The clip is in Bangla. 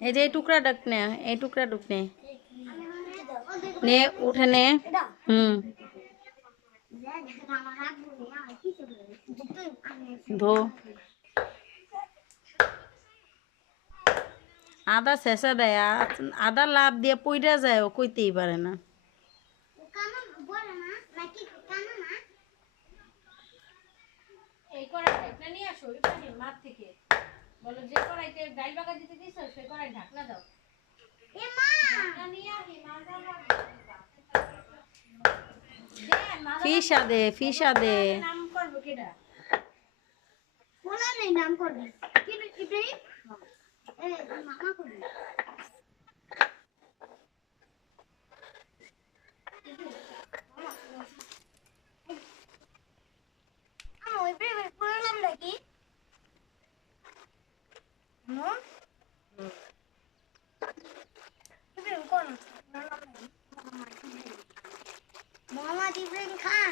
এই যে এই টুকরা ডাক নে, এই টুকরা ডুক নে, নে উঠে নে। হুম, ধো। আদা শেষা দেয়, আদা লাভ দিয়ে পইরা যায়, ও কইতেই পারে না। এই কড়াইটা নিয়ে আসো মাঠ থেকে, বলো যে কড়াইতে ডাল বাগা দিতে দিছো সেই কড়াই ঢাকনা দাও। ফিসা দে, ফিসা দে। নাম করবো কেডা? বলা নেই নাম করবি। কি ইব্রাহিম? এ মামা করবি। ওই ইব্রাহিমের পুরো নামটা কি? হুম? ইব্রাহিম কোন? মোহাম্মদ ইব্রাহিম খান।